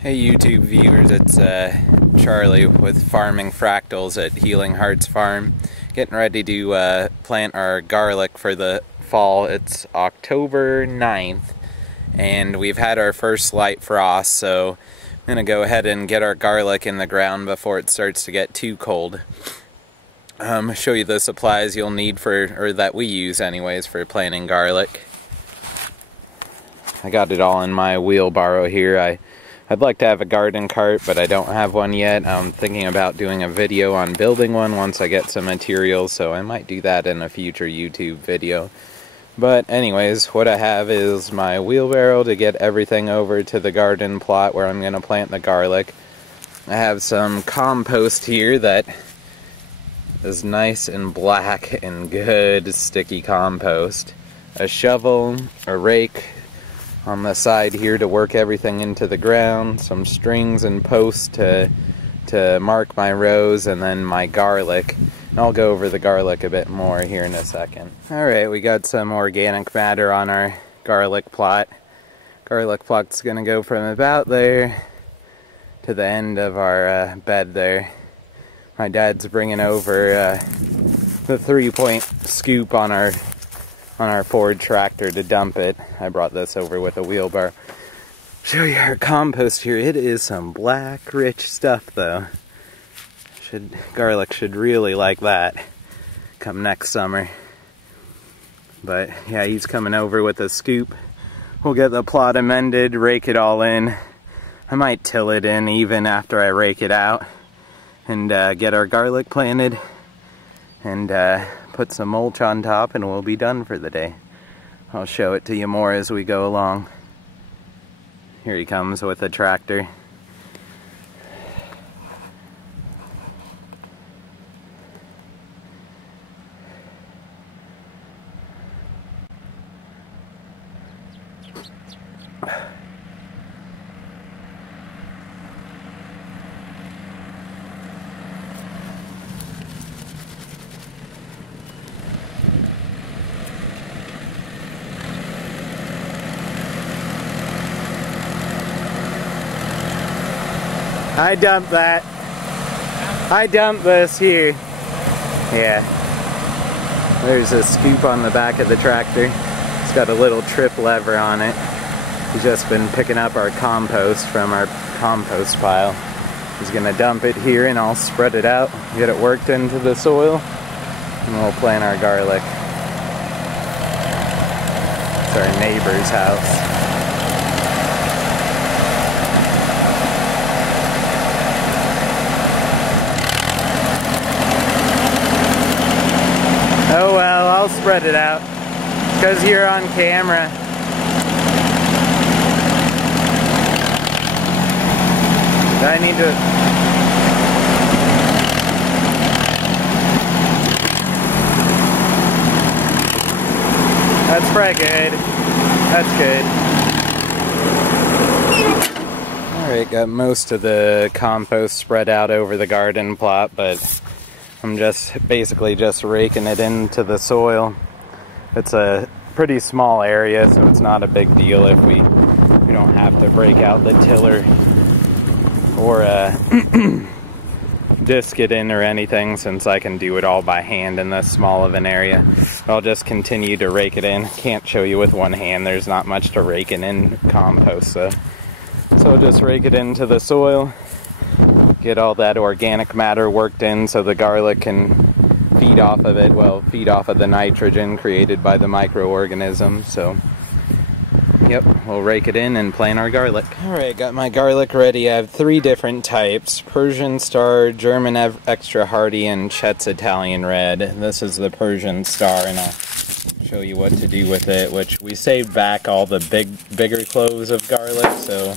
Hey YouTube viewers, it's Charlie with Farming Fractals at Healing Hearts Farm. Getting ready to plant our garlic for the fall. It's October 9th and we've had our first light frost, so I'm going to go ahead and get our garlic in the ground before it starts to get too cold. Show you the supplies you'll need or that we use anyways, for planting garlic. I got it all in my wheelbarrow here. I'd like to have a garden cart, but I don't have one yet. I'm thinking about doing a video on building one once I get some materials, so I might do that in a future YouTube video. But anyways, what I have is my wheelbarrow to get everything over to the garden plot where I'm going to plant the garlic. I have some compost here that is nice and black and good sticky compost. A shovel, a rake on the side here to work everything into the ground, some strings and posts to mark my rows, and then my garlic. And I'll go over the garlic a bit more here in a second. Alright, we got some organic matter on our garlic plot. Garlic plot's gonna go from about there to the end of our bed there. My dad's bringing over the 3-point scoop on our Ford tractor to dump it. I brought this over with a wheelbarrow. Show you our compost here. It is some black, rich stuff though. Garlic should really like that come next summer. But yeah, he's coming over with a scoop. We'll get the plot amended, rake it all in. I might till it in even after I rake it out, and get our garlic planted, and put some mulch on top, and we'll be done for the day. I'll show it to you more as we go along. Here he comes with a tractor. I dumped that. I dumped this here. Yeah. There's a scoop on the back of the tractor. It's got a little trip lever on it. He's just been picking up our compost from our compost pile. He's gonna dump it here and I'll spread it out, get it worked into the soil, and we'll plant our garlic. It's our neighbor's house. Oh well, I'll spread it out, because you're on camera. I need to... That's pretty good. That's good. Alright, got most of the compost spread out over the garden plot, but I'm basically just raking it into the soil. It's a pretty small area, so it's not a big deal if we don't have to break out the tiller or disc it in or anything, since I can do it all by hand in this small of an area. I'll just continue to rake it in. Can't show you with one hand, there's not much to rake it in compost, so I'll just rake it into the soil. Get all that organic matter worked in so the garlic can feed off of it, feed off of the nitrogen created by the microorganisms. So, yep, we'll rake it in and plant our garlic. Alright, got my garlic ready. I have 3 different types: Persian Star, German Extra Hardy, and Chet's Italian Red. This is the Persian Star, and I'll show you what to do with it, which we saved back all the bigger cloves of garlic, so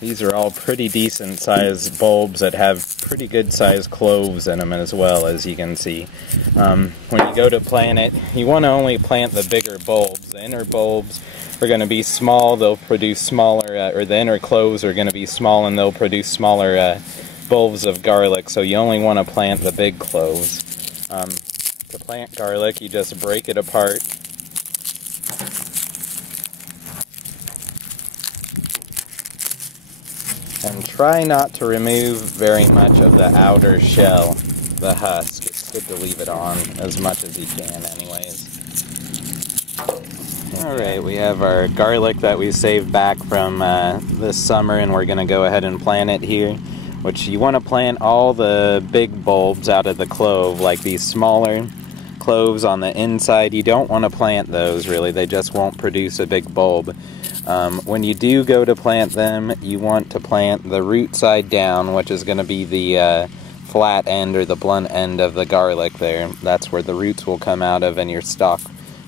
these are all pretty decent sized bulbs that have pretty good sized cloves in them as well, as you can see. When you go to plant it, you want to only plant the bigger bulbs. The inner bulbs are going to be small, they'll produce smaller, or the inner cloves are going to be small and they'll produce smaller bulbs of garlic, so you only want to plant the big cloves. To plant garlic, you just break it apart. And try not to remove very much of the outer shell, the husk. It's good to leave it on as much as you can anyways. Alright, we have our garlic that we saved back from this summer, and we're going to go ahead and plant it here. Which you want to plant all the big bulbs out of the clove, like these smaller cloves on the inside. You don't want to plant those really, they just won't produce a big bulb. When you do go to plant them, you want to plant the root side down, which is going to be the flat end or the blunt end of the garlic there. That's where the roots will come out of, and your stalk,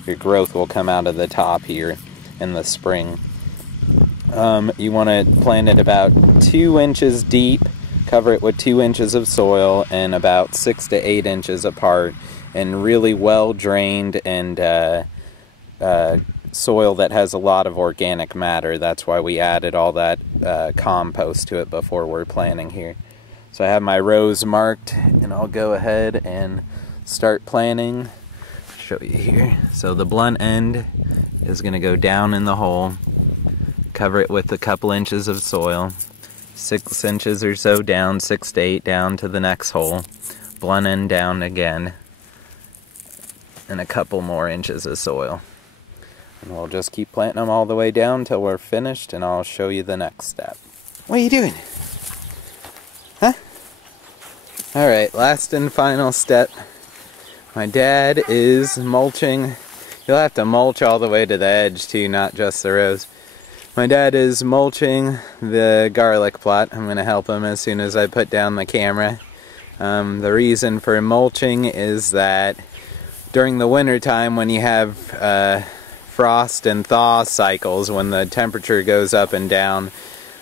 your growth will come out of the top here in the spring. You want to plant it about 2 inches deep, cover it with 2 inches of soil, and about 6 to 8 inches apart, and really well drained and soil that has a lot of organic matter. That's why we added all that compost to it before we're planting here. So I have my rows marked, and I'll go ahead and start planting. Show you here. So the blunt end is going to go down in the hole. Cover it with a couple inches of soil. 6 inches or so down, 6 to 8 down to the next hole. Blunt end down again. And a couple more inches of soil. And we'll just keep planting them all the way down till we're finished, and I'll show you the next step. What are you doing? Huh? Alright, last and final step. My dad is mulching. You'll have to mulch all the way to the edge too, not just the rows. My dad is mulching the garlic plot. I'm going to help him as soon as I put down the camera. The reason for mulching is that during the winter time, when you have frost and thaw cycles, when the temperature goes up and down,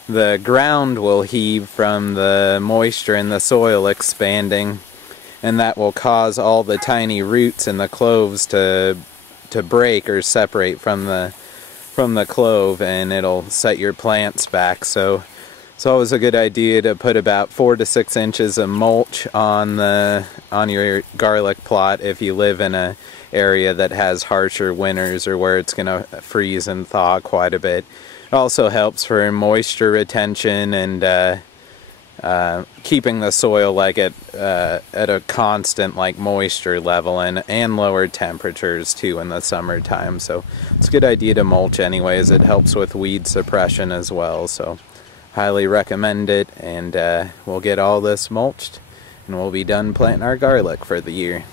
the ground will heave from the moisture in the soil expanding, and that will cause all the tiny roots in the cloves to break or separate from the clove, and it'll set your plants back. So it's always a good idea to put about 4 to 6 inches of mulch on your garlic plot if you live in a area that has harsher winters or where it's going to freeze and thaw quite a bit. It also helps for moisture retention and keeping the soil like at a constant moisture level and lower temperatures too in the summertime. So it's a good idea to mulch anyways. It helps with weed suppression as well. So highly recommend it, and we'll get all this mulched and we'll be done planting our garlic for the year.